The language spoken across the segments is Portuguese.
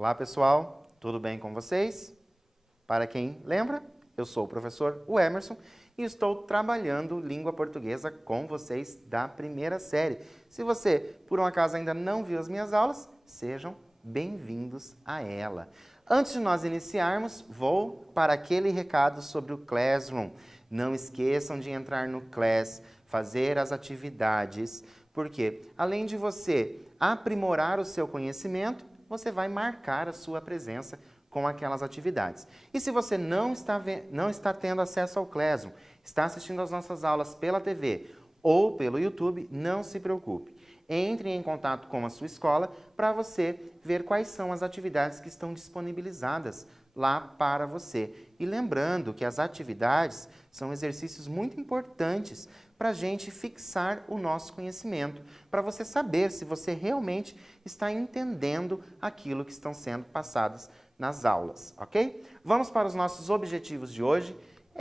Olá, pessoal, tudo bem com vocês? Para quem lembra, eu sou o professor Emerson e estou trabalhando língua portuguesa com vocês da primeira série. Se você, por um acaso, ainda não viu as minhas aulas, sejam bem-vindos a ela. Antes de nós iniciarmos, vou para aquele recado sobre o Classroom. Não esqueçam de entrar no Class, fazer as atividades, porque além de você aprimorar o seu conhecimento, você vai marcar a sua presença com aquelas atividades. E se você não está tendo acesso ao Classroom, está assistindo às nossas aulas pela TV ou pelo YouTube, não se preocupe. Entre em contato com a sua escola para você ver quais são as atividades que estão disponibilizadas lá para você. E lembrando que as atividades são exercícios muito importantes para a gente fixar o nosso conhecimento, para você saber se você realmente está entendendo aquilo que estão sendo passadas nas aulas, ok? Vamos para os nossos objetivos de hoje.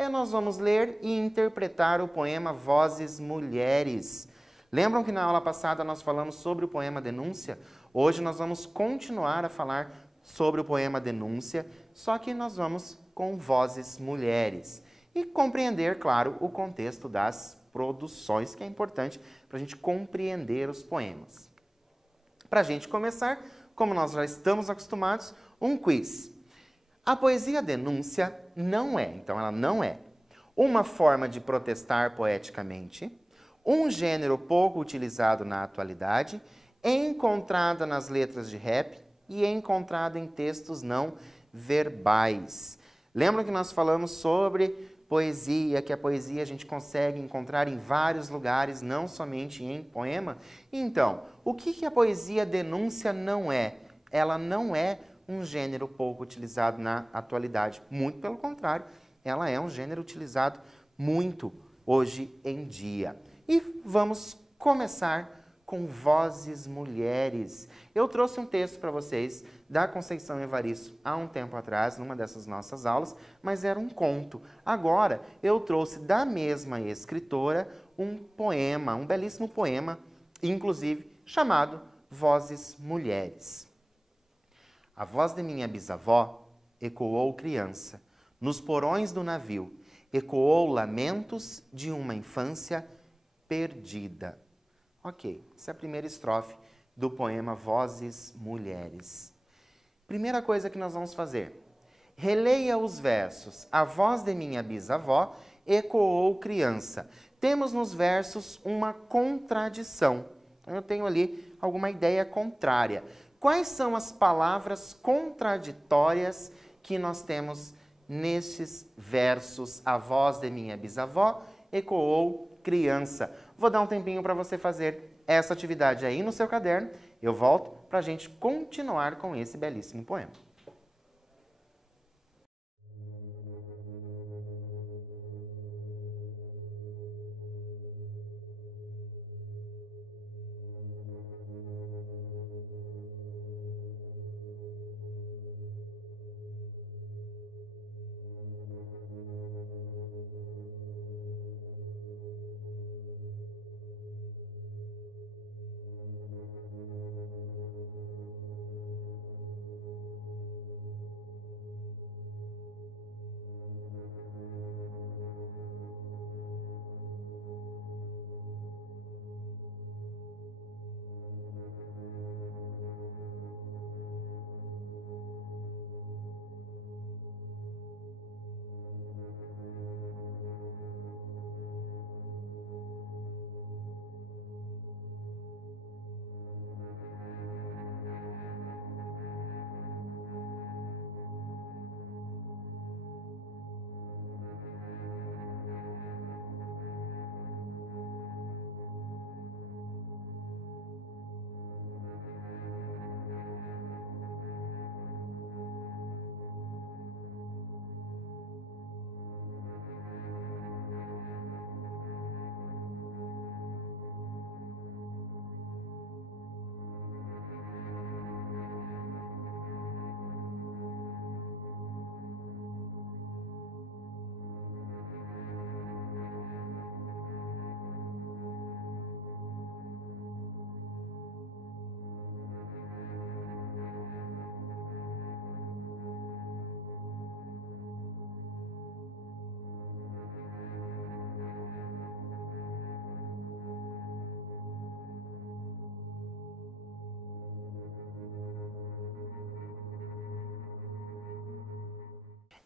Nós vamos ler e interpretar o poema Vozes Mulheres. Lembram que na aula passada nós falamos sobre o poema Denúncia? Hoje nós vamos continuar a falar sobre o poema Denúncia, só que nós vamos com Vozes Mulheres. E compreender, claro, o contexto das produções, que é importante para a gente compreender os poemas. Para a gente começar, como nós já estamos acostumados, um quiz. A poesia denúncia não é, então ela não é, uma forma de protestar poeticamente, um gênero pouco utilizado na atualidade, encontrada nas letras de rap e encontrada em textos não verbais. Lembram que nós falamos sobre poesia, que a poesia a gente consegue encontrar em vários lugares, não somente em poema? Então, o que a poesia denúncia não é? Ela não é um gênero pouco utilizado na atualidade. Muito pelo contrário, ela é um gênero utilizado muito hoje em dia. E vamos começar com Vozes Mulheres. Eu trouxe um texto para vocês da Conceição Evaristo há um tempo atrás, numa dessas nossas aulas, mas era um conto. Agora, eu trouxe da mesma escritora um poema, um belíssimo poema, inclusive, chamado Vozes Mulheres. A voz de minha bisavó ecoou criança. Nos porões do navio, ecoou lamentos de uma infância perdida. Ok, essa é a primeira estrofe do poema Vozes Mulheres. Primeira coisa que nós vamos fazer. Releia os versos. A voz de minha bisavó ecoou criança. Temos nos versos uma contradição. Então, eu tenho ali alguma ideia contrária. Quais são as palavras contraditórias que nós temos nestes versos? A voz de minha bisavó ecoou criança. Vou dar um tempinho para você fazer essa atividade aí no seu caderno. Eu volto para a gente continuar com esse belíssimo poema.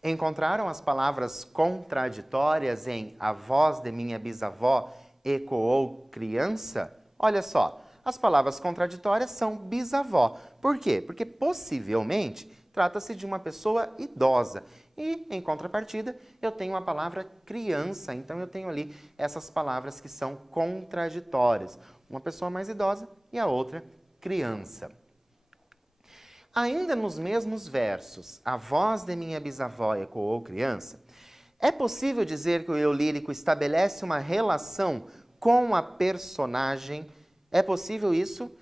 Encontraram as palavras contraditórias em a voz de minha bisavó ecoou criança? Olha só, as palavras contraditórias são bisavó. Por quê? Porque possivelmente trata-se de uma pessoa idosa. E, em contrapartida, eu tenho a palavra criança. Então, eu tenho ali essas palavras que são contraditórias. Uma pessoa mais idosa e a outra criança. Ainda nos mesmos versos, a voz de minha bisavó ecoou criança, é possível dizer que o eu lírico estabelece uma relação com a personagem? É possível isso?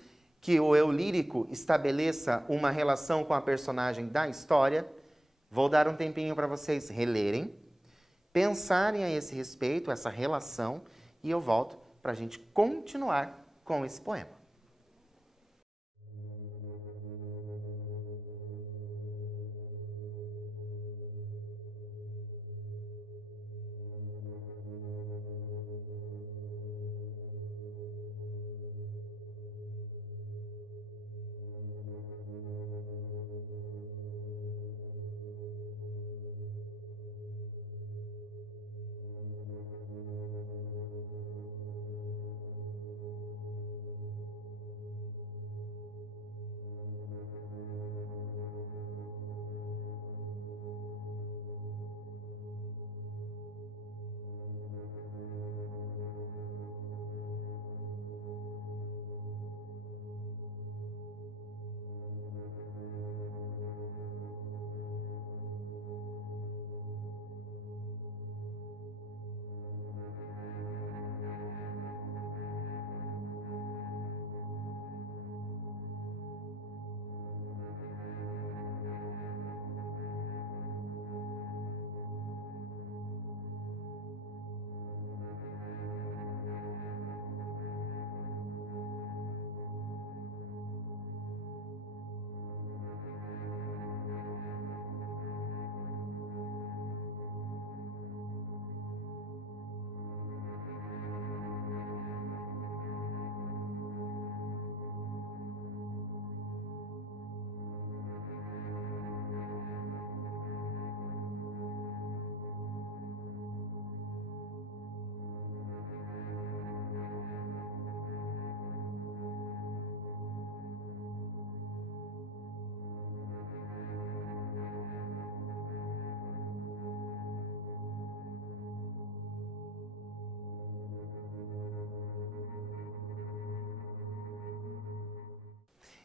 Que o eu lírico estabeleça uma relação com a personagem da história? Vou dar um tempinho para vocês relerem, pensarem a esse respeito, essa relação, e eu volto para a gente continuar com esse poema.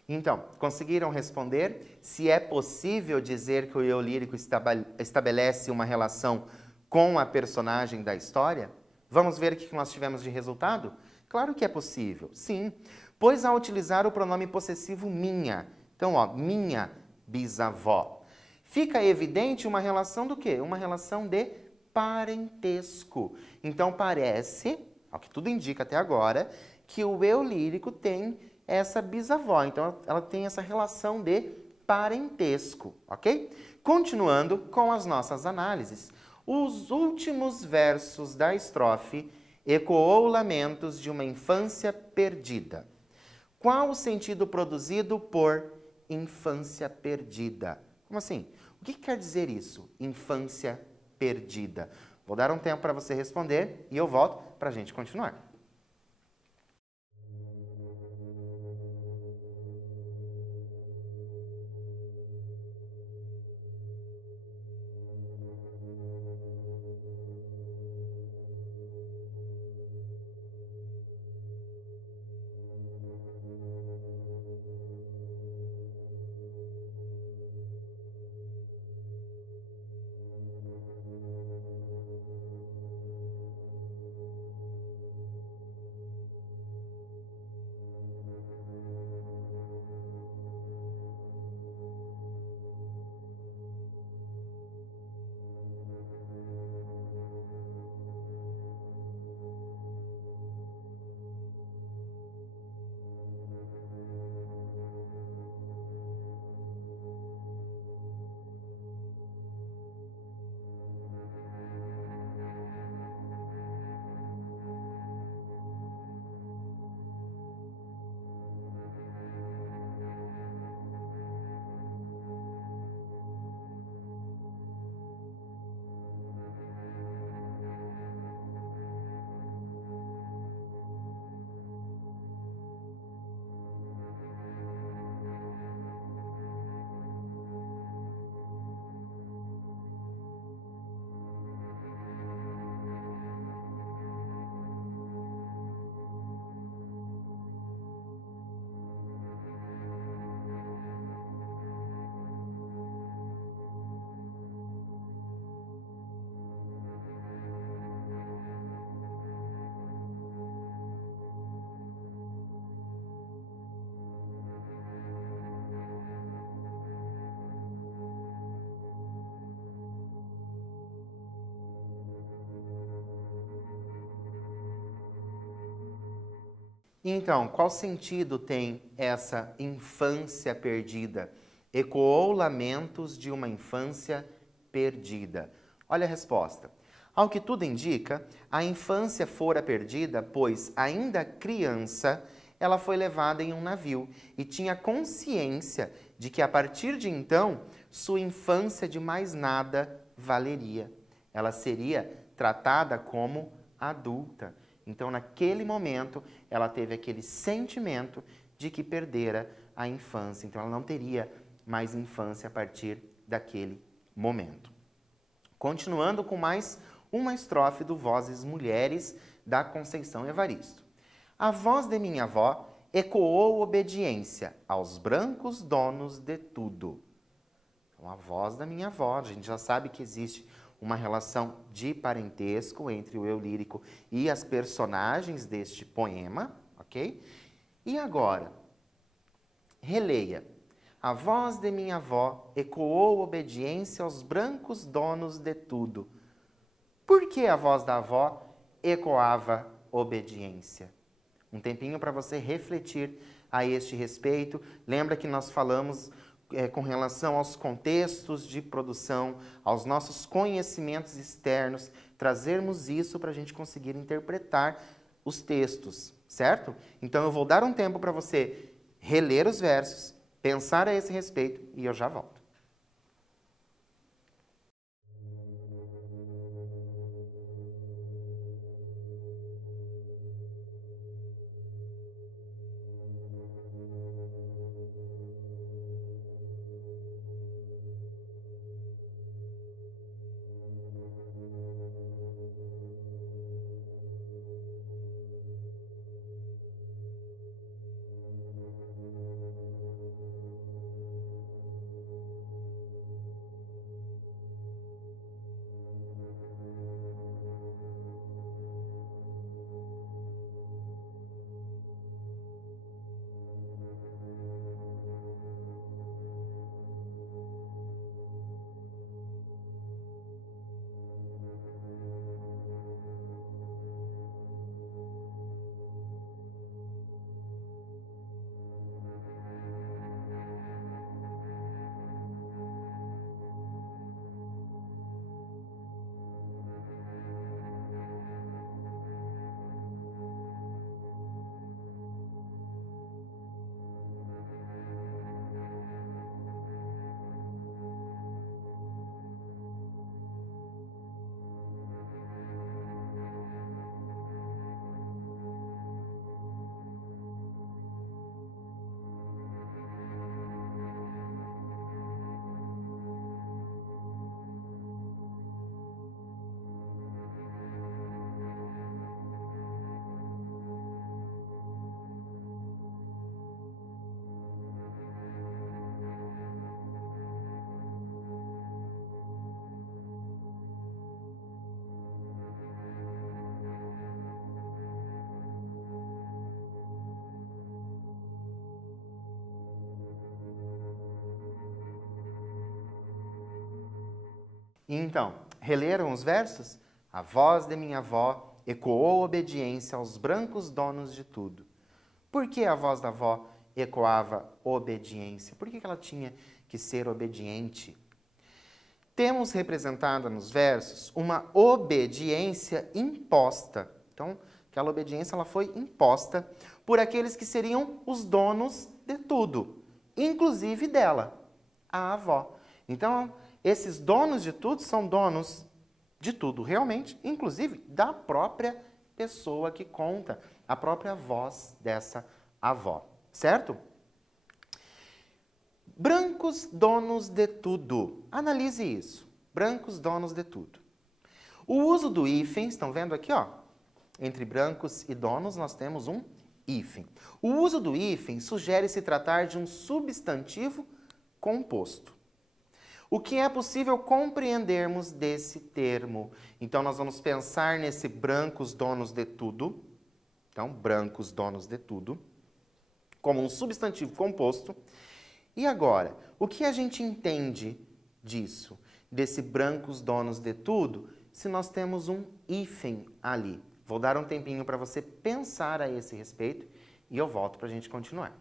Então, conseguiram responder se é possível dizer que o eu lírico estabelece uma relação com a personagem da história? Vamos ver o que nós tivemos de resultado? Claro que é possível, sim, pois ao utilizar o pronome possessivo minha, então, ó, minha bisavó, fica evidente uma relação do quê? Uma relação de parentesco. Então, parece, ao que tudo indica até agora, que o eu lírico tem essa bisavó. Então, ela tem essa relação de parentesco, ok? Continuando com as nossas análises. Os últimos versos da estrofe ecoou lamentos de uma infância perdida. Qual o sentido produzido por infância perdida? Como assim? O que quer dizer isso? Infância perdida. Vou dar um tempo para você responder e eu volto para a gente continuar. Então, qual sentido tem essa infância perdida? Ecoou lamentos de uma infância perdida. Olha a resposta. Ao que tudo indica, a infância fora perdida, pois, ainda criança, ela foi levada em um navio e tinha consciência de que, a partir de então, sua infância de mais nada valeria. Ela seria tratada como adulta. Então, naquele momento, ela teve aquele sentimento de que perdera a infância. Então, ela não teria mais infância a partir daquele momento. Continuando com mais uma estrofe do Vozes Mulheres, da Conceição Evaristo. A voz de minha avó ecoou obediência aos brancos donos de tudo. Então, a voz da minha avó, a gente já sabe que existe uma relação de parentesco entre o eu lírico e as personagens deste poema, ok? E agora, releia. A voz de minha avó ecoou obediência aos brancos donos de tudo. Por que a voz da avó ecoava obediência? Um tempinho para você refletir a este respeito. Lembra que nós falamos com relação aos contextos de produção, aos nossos conhecimentos externos, trazermos isso para a gente conseguir interpretar os textos, certo? Então eu vou dar um tempo para você reler os versos, pensar a esse respeito e eu já volto. Então, releram os versos? A voz de minha avó ecoou obediência aos brancos donos de tudo. Por que a voz da avó ecoava obediência? Por que ela tinha que ser obediente? Temos representada nos versos uma obediência imposta. Então, aquela obediência ela foi imposta por aqueles que seriam os donos de tudo, inclusive dela, a avó. Então, esses donos de tudo são donos de tudo, realmente, inclusive da própria pessoa que conta, a própria voz dessa avó, certo? Brancos donos de tudo. Analise isso. Brancos donos de tudo. O uso do hífen, estão vendo aqui, ó? Entre brancos e donos nós temos um hífen. O uso do hífen sugere se tratar de um substantivo composto. O que é possível compreendermos desse termo? Então, nós vamos pensar nesse brancos donos de tudo. Então, brancos donos de tudo, como um substantivo composto. E agora, o que a gente entende disso? Desse brancos donos de tudo, se nós temos um hífen ali. Vou dar um tempinho para você pensar a esse respeito e eu volto para a gente continuar.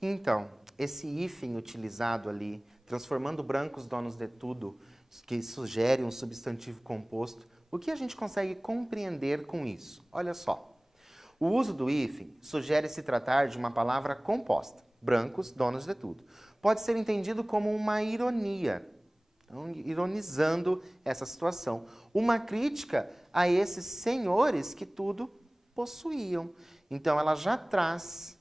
Então, esse hífen utilizado ali, transformando brancos donos de tudo, que sugere um substantivo composto, o que a gente consegue compreender com isso? Olha só. O uso do hífen sugere se tratar de uma palavra composta, brancos donos de tudo. Pode ser entendido como uma ironia, então, ironizando essa situação. Uma crítica a esses senhores que tudo possuíam. Então, ela já traz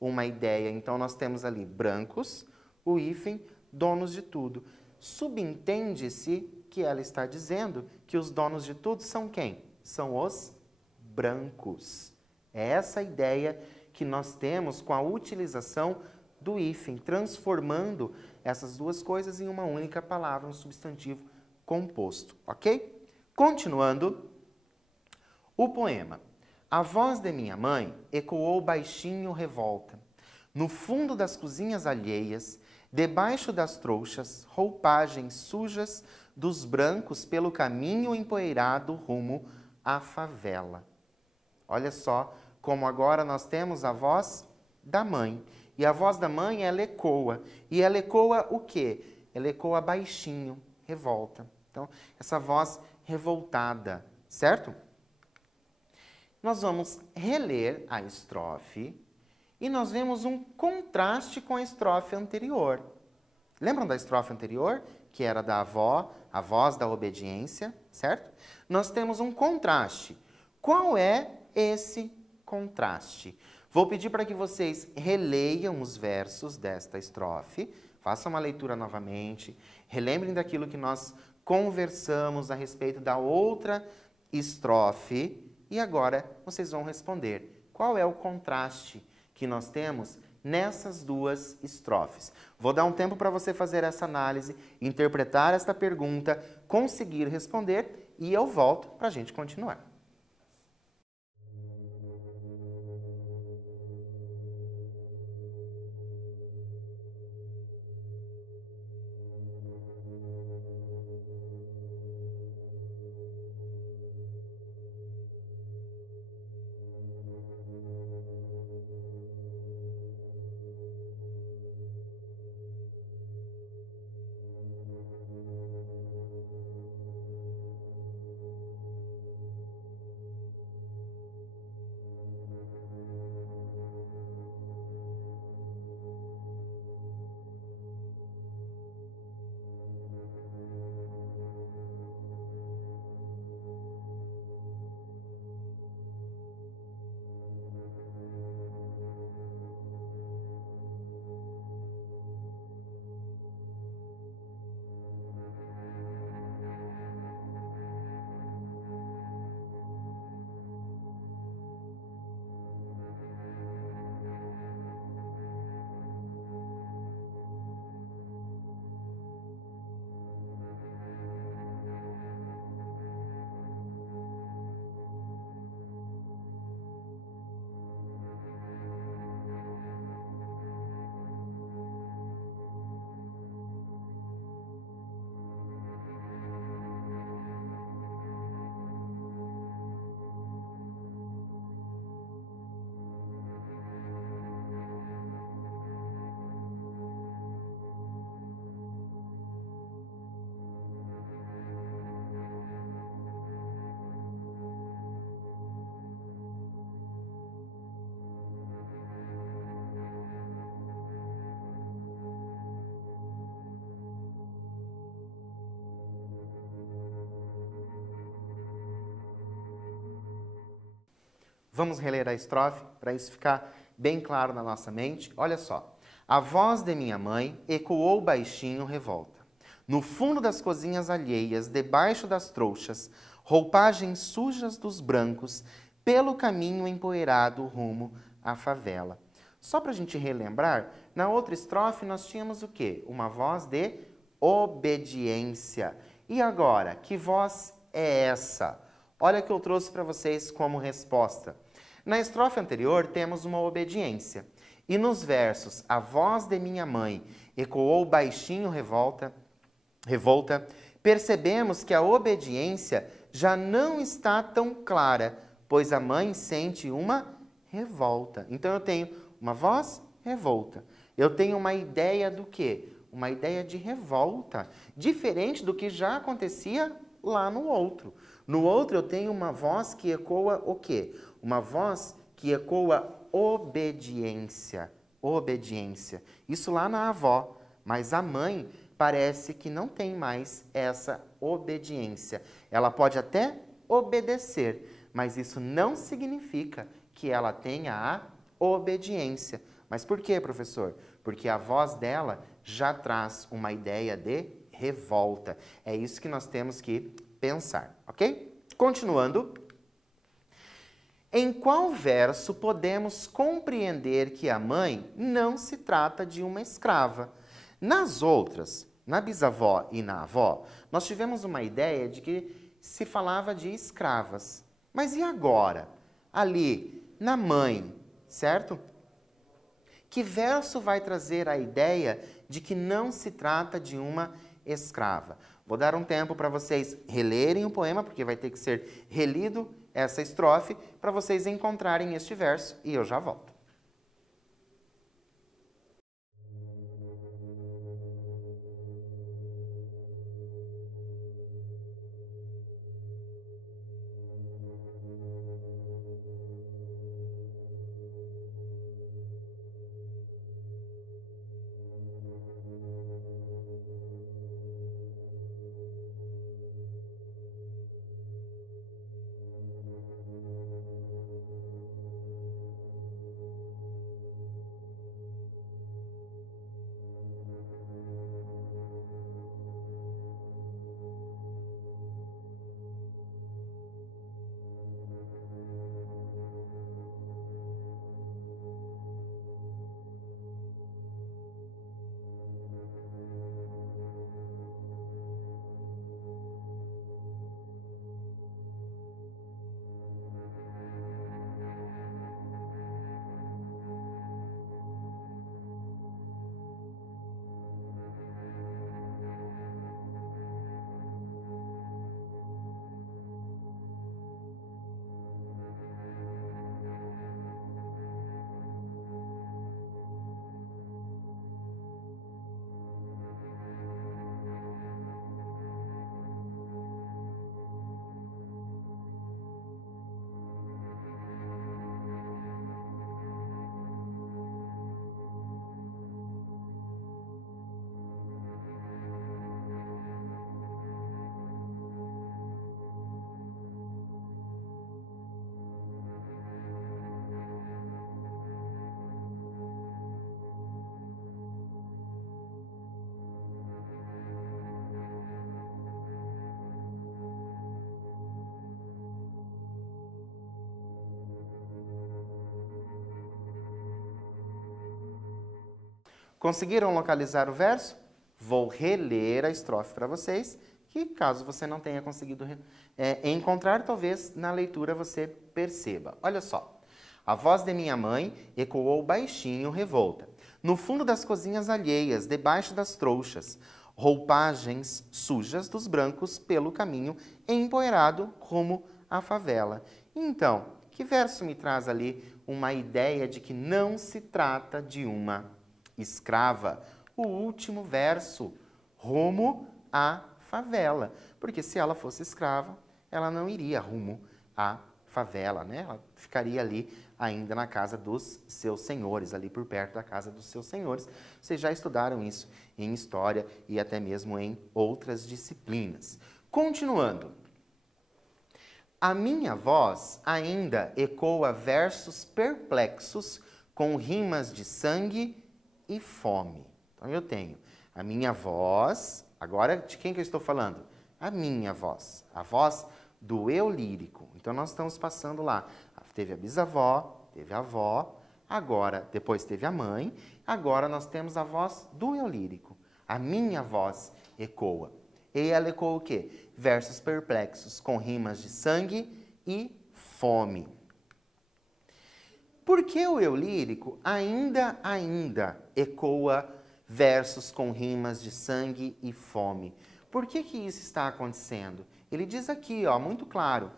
uma ideia. Então, nós temos ali brancos, o hífen, donos de tudo. Subentende-se que ela está dizendo que os donos de tudo são quem? São os brancos. É essa a ideia que nós temos com a utilização do hífen, transformando essas duas coisas em uma única palavra, um substantivo composto, ok? Continuando, o poema. A voz de minha mãe ecoou baixinho revolta. No fundo das cozinhas alheias, debaixo das trouxas, roupagens sujas dos brancos pelo caminho empoeirado rumo à favela. Olha só como agora nós temos a voz da mãe. E a voz da mãe, ela ecoa. E ela ecoa o quê? Ela ecoa baixinho, revolta. Então, essa voz revoltada, certo? Nós vamos reler a estrofe e nós vemos um contraste com a estrofe anterior. Lembram da estrofe anterior? Que era da avó, a voz da obediência, certo? Nós temos um contraste. Qual é esse contraste? Vou pedir para que vocês releiam os versos desta estrofe, façam uma leitura novamente, relembrem daquilo que nós conversamos a respeito da outra estrofe e agora vocês vão responder qual é o contraste que nós temos nessas duas estrofes. Vou dar um tempo para você fazer essa análise, interpretar esta pergunta, conseguir responder e eu volto para a gente continuar. Vamos reler a estrofe para isso ficar bem claro na nossa mente? Olha só. A voz de minha mãe ecoou baixinho revolta. No fundo das cozinhas alheias, debaixo das trouxas, roupagens sujas dos brancos, pelo caminho empoeirado rumo à favela. Só para a gente relembrar, na outra estrofe nós tínhamos o quê? Uma voz de obediência. E agora, que voz é essa? Olha o que eu trouxe para vocês como resposta. Na estrofe anterior temos uma obediência. E nos versos, a voz de minha mãe ecoou baixinho revolta, percebemos que a obediência já não está tão clara, pois a mãe sente uma revolta. Então eu tenho uma voz revolta. Eu tenho uma ideia do quê? Uma ideia de revolta, diferente do que já acontecia lá no outro. No outro eu tenho uma voz que ecoa o quê? Uma voz que ecoa obediência. Obediência. Isso lá na avó. Mas a mãe parece que não tem mais essa obediência. Ela pode até obedecer, mas isso não significa que ela tenha a obediência. Mas por quê, professor? Porque a voz dela já traz uma ideia de revolta. É isso que nós temos que pensar, ok? Continuando. Em qual verso podemos compreender que a mãe não se trata de uma escrava? Nas outras, na bisavó e na avó, nós tivemos uma ideia de que se falava de escravas. Mas e agora? Ali, na mãe, certo? Que verso vai trazer a ideia de que não se trata de uma escrava? Vou dar um tempo para vocês relerem o poema, porque vai ter que ser relido essa estrofe, para vocês encontrarem este verso, e eu já volto. Conseguiram localizar o verso? Vou reler a estrofe para vocês, que caso você não tenha conseguido encontrar, talvez na leitura você perceba. Olha só. A voz de minha mãe ecoou baixinho revolta. No fundo das cozinhas alheias, debaixo das trouxas, roupagens sujas dos brancos pelo caminho empoeirado rumo à favela. Então, que verso me traz ali uma ideia de que não se trata de uma escrava? O último verso, rumo à favela. Porque se ela fosse escrava, ela não iria rumo à favela, né? Ela ficaria ali ainda na casa dos seus senhores, ali por perto da casa dos seus senhores. Vocês já estudaram isso em história e até mesmo em outras disciplinas. Continuando. A minha voz ainda ecoa versos perplexos com rimas de sangue e fome. Então eu tenho a minha voz, agora de quem que eu estou falando? A minha voz, a voz do eu lírico. Então nós estamos passando lá. Teve a bisavó, teve a avó, agora depois teve a mãe, agora nós temos a voz do eu lírico. A minha voz ecoa. E ela ecoa o quê? Versos perplexos com rimas de sangue e fome. Por que o eu lírico ainda ecoa versos com rimas de sangue e fome? Por que isso está acontecendo? Ele diz aqui, ó, muito claro,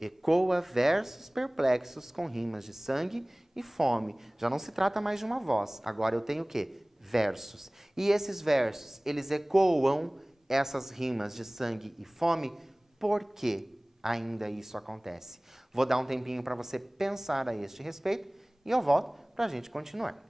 ecoa versos perplexos com rimas de sangue e fome. Já não se trata mais de uma voz, agora eu tenho o quê? Versos. E esses versos, eles ecoam essas rimas de sangue e fome, por que ainda isso acontece? Vou dar um tempinho para você pensar a este respeito e eu volto para a gente continuar.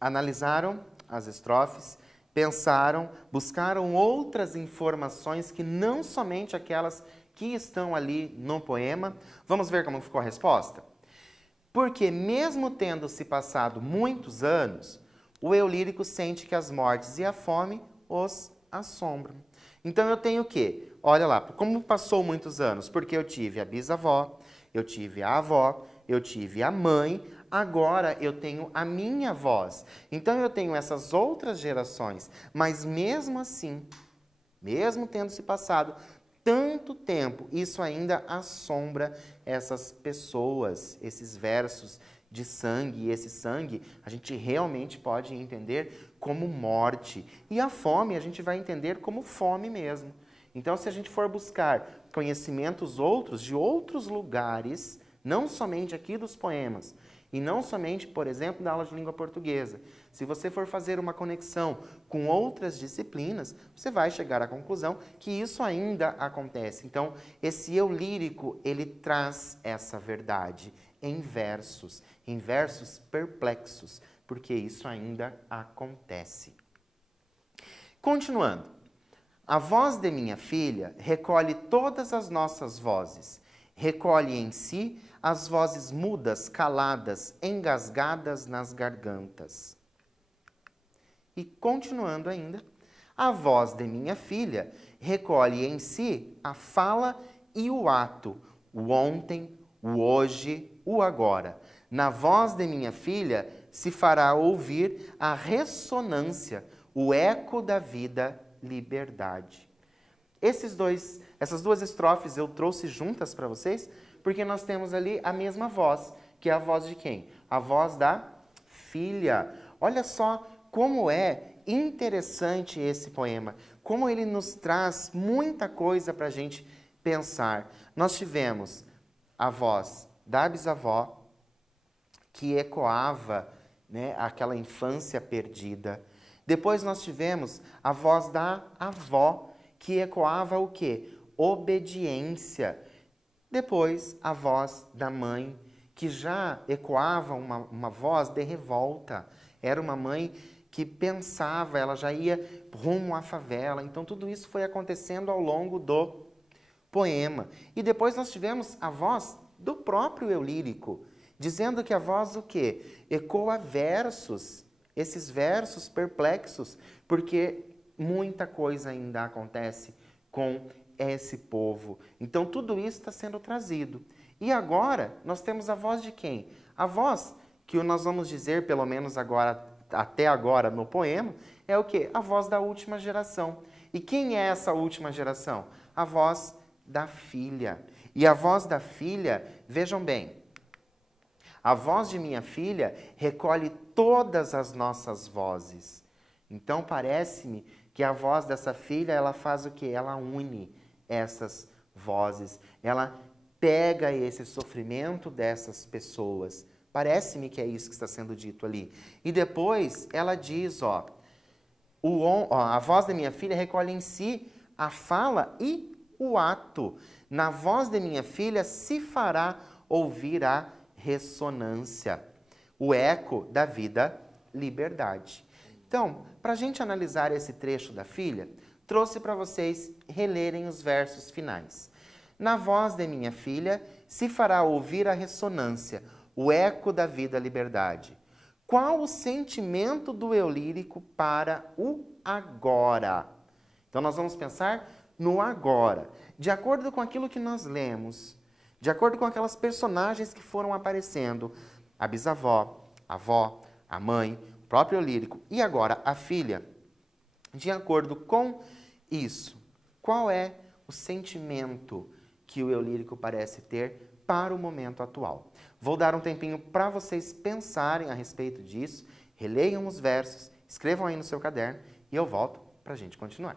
Analisaram as estrofes, pensaram, buscaram outras informações que não somente aquelas que estão ali no poema. Vamos ver como ficou a resposta? Porque mesmo tendo se passado muitos anos, o eu lírico sente que as mortes e a fome os assombram. Então eu tenho o quê? Olha lá, como passou muitos anos? Porque eu tive a bisavó, eu tive a avó, eu tive a mãe, agora eu tenho a minha voz. Então eu tenho essas outras gerações, mas mesmo assim, mesmo tendo se passado tanto tempo, isso ainda assombra essas pessoas, esses versos de sangue. E esse sangue a gente realmente pode entender como morte. E a fome a gente vai entender como fome mesmo. Então, se a gente for buscar conhecimentos outros, de outros lugares, não somente aqui dos poemas, e não somente, por exemplo, da aula de língua portuguesa. Se você for fazer uma conexão com outras disciplinas, você vai chegar à conclusão que isso ainda acontece. Então, esse eu lírico, ele traz essa verdade em versos perplexos, porque isso ainda acontece. Continuando. A voz de minha filha recolhe todas as nossas vozes, recolhe em si as vozes mudas, caladas, engasgadas nas gargantas. E continuando ainda, a voz de minha filha recolhe em si a fala e o ato, o ontem, o hoje, o agora. Na voz de minha filha se fará ouvir a ressonância, o eco da vida, liberdade. Esses dois Essas duas estrofes eu trouxe juntas para vocês, porque nós temos ali a mesma voz, que é a voz de quem? A voz da filha. Olha só como é interessante esse poema, como ele nos traz muita coisa para a gente pensar. Nós tivemos a voz da bisavó, que ecoava, né, aquela infância perdida. Depois nós tivemos a voz da avó, que ecoava o quê? Obediência. Depois a voz da mãe, que já ecoava uma voz de revolta. Era uma mãe que pensava, ela já ia rumo à favela. Então tudo isso foi acontecendo ao longo do poema. E depois nós tivemos a voz do próprio eu lírico, dizendo que a voz o quê? Ecoa versos, esses versos perplexos, porque muita coisa ainda acontece com esse povo. Então tudo isso está sendo trazido. E agora nós temos a voz de quem? A voz que nós vamos dizer, pelo menos agora, até agora no poema, é o quê? A voz da última geração. E quem é essa última geração? A voz da filha. E a voz da filha, vejam bem, a voz de minha filha recolhe todas as nossas vozes. Então parece-me que a voz dessa filha, ela faz o quê? Ela une essas vozes. Ela pega esse sofrimento dessas pessoas. Parece-me que é isso que está sendo dito ali. E depois ela diz, a voz da minha filha recolhe em si a fala e o ato. Na voz de minha filha se fará ouvir a ressonância, o eco da vida, liberdade. Então, para a gente analisar esse trecho da filha, trouxe para vocês relerem os versos finais. Na voz de minha filha se fará ouvir a ressonância, o eco da vida, liberdade. Qual o sentimento do eu lírico para o agora? Então, nós vamos pensar no agora. De acordo com aquilo que nós lemos, de acordo com aquelas personagens que foram aparecendo, a bisavó, a avó, a mãe, o próprio eu lírico e agora a filha, de acordo com isso, qual é o sentimento que o eu lírico parece ter para o momento atual? Vou dar um tempinho para vocês pensarem a respeito disso, releiam os versos, escrevam aí no seu caderno e eu volto para a gente continuar.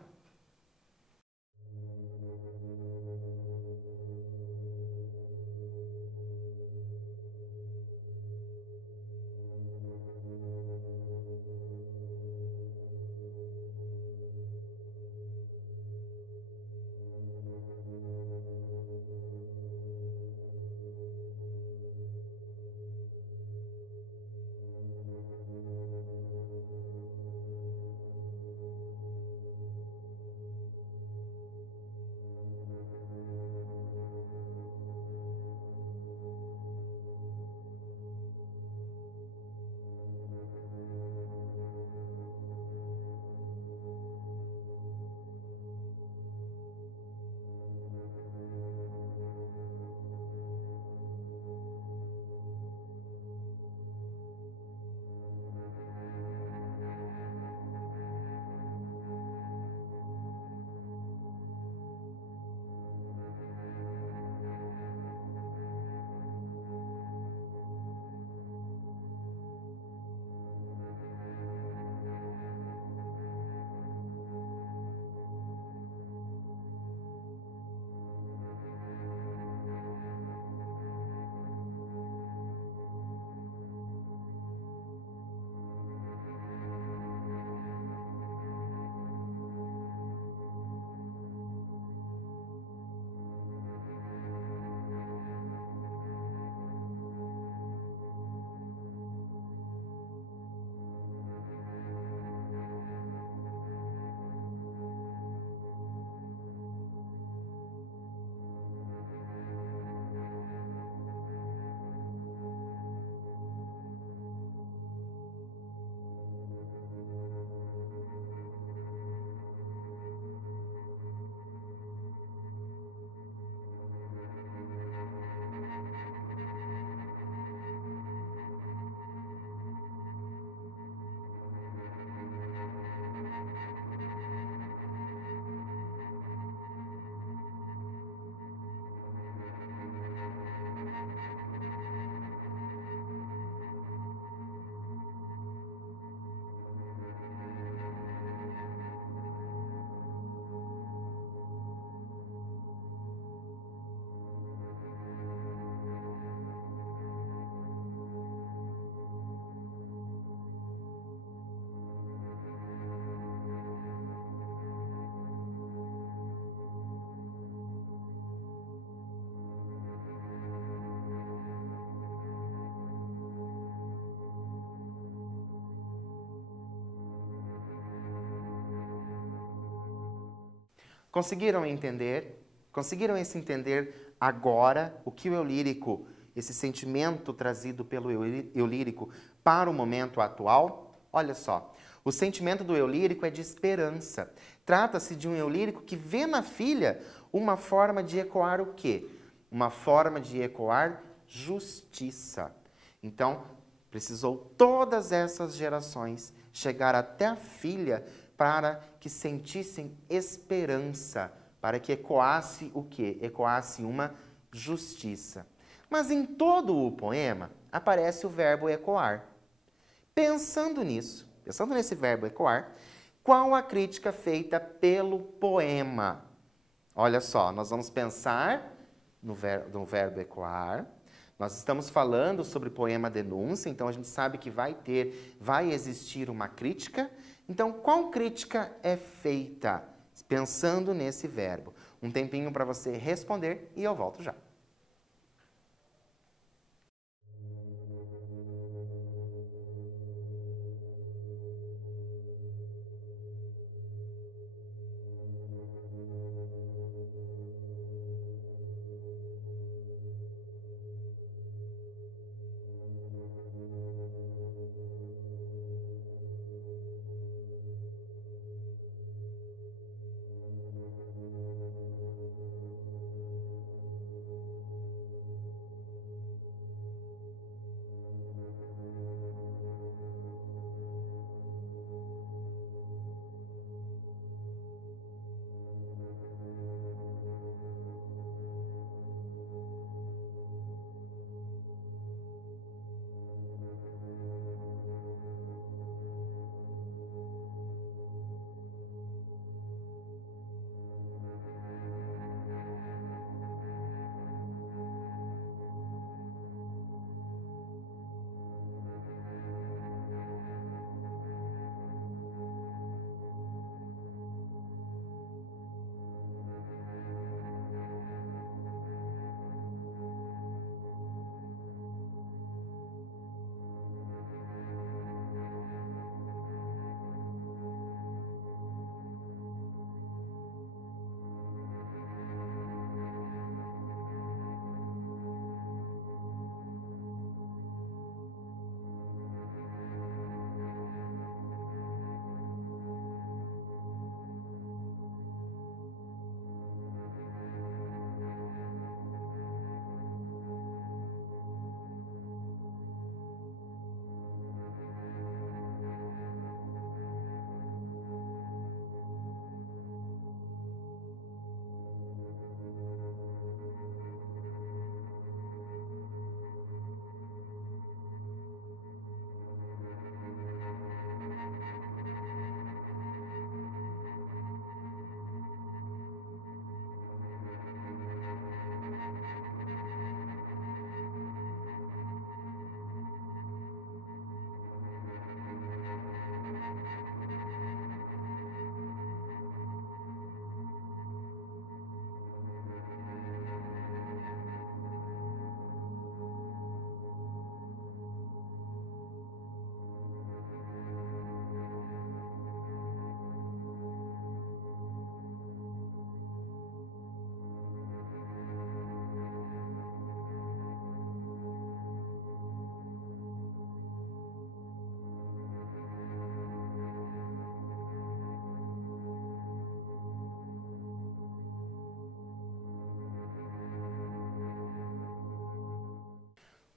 Conseguiram entender? Conseguiram entender agora o que o eu lírico, esse sentimento trazido pelo eu lírico para o momento atual? Olha só, o sentimento do eu lírico é de esperança. Trata-se de um eu lírico que vê na filha uma forma de ecoar o quê? Uma forma de ecoar justiça. Então, precisou todas essas gerações chegar até a filha para que sentissem esperança, para que ecoasse o quê? Ecoasse uma justiça. Mas em todo o poema aparece o verbo ecoar. Pensando nisso, pensando nesse verbo ecoar, qual a crítica feita pelo poema? Olha só, nós vamos pensar no verbo ecoar. Nós estamos falando sobre poema denúncia, então a gente sabe que vai existir uma crítica. Então, qual crítica é feita pensando nesse verbo? Um tempinho para você responder e eu volto já.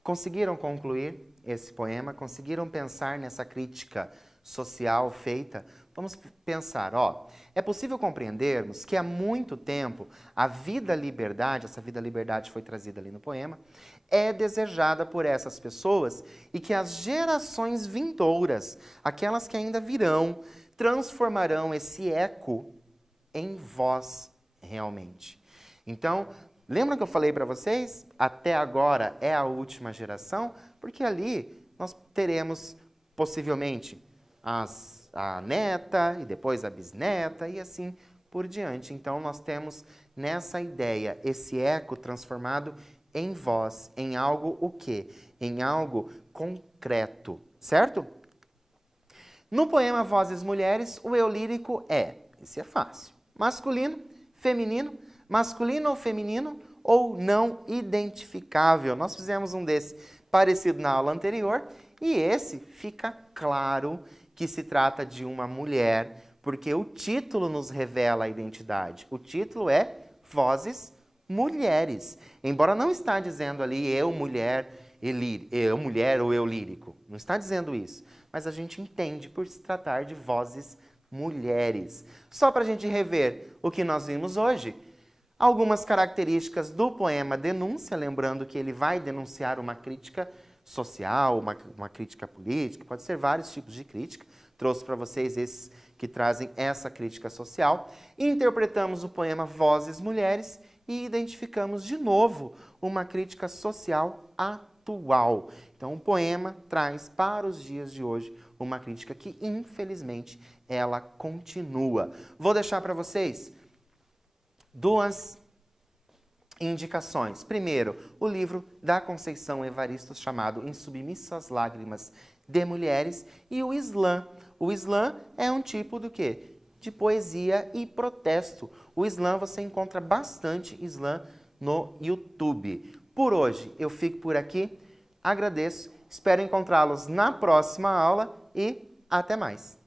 Conseguiram concluir esse poema? Conseguiram pensar nessa crítica social feita? Vamos pensar, ó, é possível compreendermos que há muito tempo a vida-liberdade, essa vida-liberdade foi trazida ali no poema, é desejada por essas pessoas e que as gerações vindouras, aquelas que ainda virão, transformarão esse eco em voz realmente. Então, lembra que eu falei para vocês? Até agora é a última geração, porque ali nós teremos possivelmente a neta e depois a bisneta e assim por diante. Então nós temos nessa ideia esse eco transformado em voz, em algo o quê? Em algo concreto, certo? No poema Vozes Mulheres, o eu lírico esse é fácil, masculino feminino, masculino ou feminino ou não identificável. Nós fizemos um desse parecido na aula anterior e esse fica claro que se trata de uma mulher, porque o título nos revela a identidade. O título é Vozes Mulheres. Embora não está dizendo ali eu, mulher ou eu lírico. Não está dizendo isso. Mas a gente entende por se tratar de vozes mulheres. Só para a gente rever o que nós vimos hoje, algumas características do poema Denúncia, lembrando que ele vai denunciar uma crítica social, uma crítica política, pode ser vários tipos de crítica. Trouxe para vocês esses que trazem essa crítica social. Interpretamos o poema Vozes Mulheres e identificamos de novo uma crítica social atual. Então, o poema traz para os dias de hoje uma crítica que, infelizmente, ela continua. Vou deixar para vocês duas indicações. Primeiro, o livro da Conceição Evaristo, chamado Em Submissas Lágrimas de Mulheres, e o Islã. O Islã é um tipo do quê? De poesia e protesto. O Islã, você encontra bastante Islã no YouTube. Por hoje, eu fico por aqui. Agradeço, espero encontrá-los na próxima aula e até mais.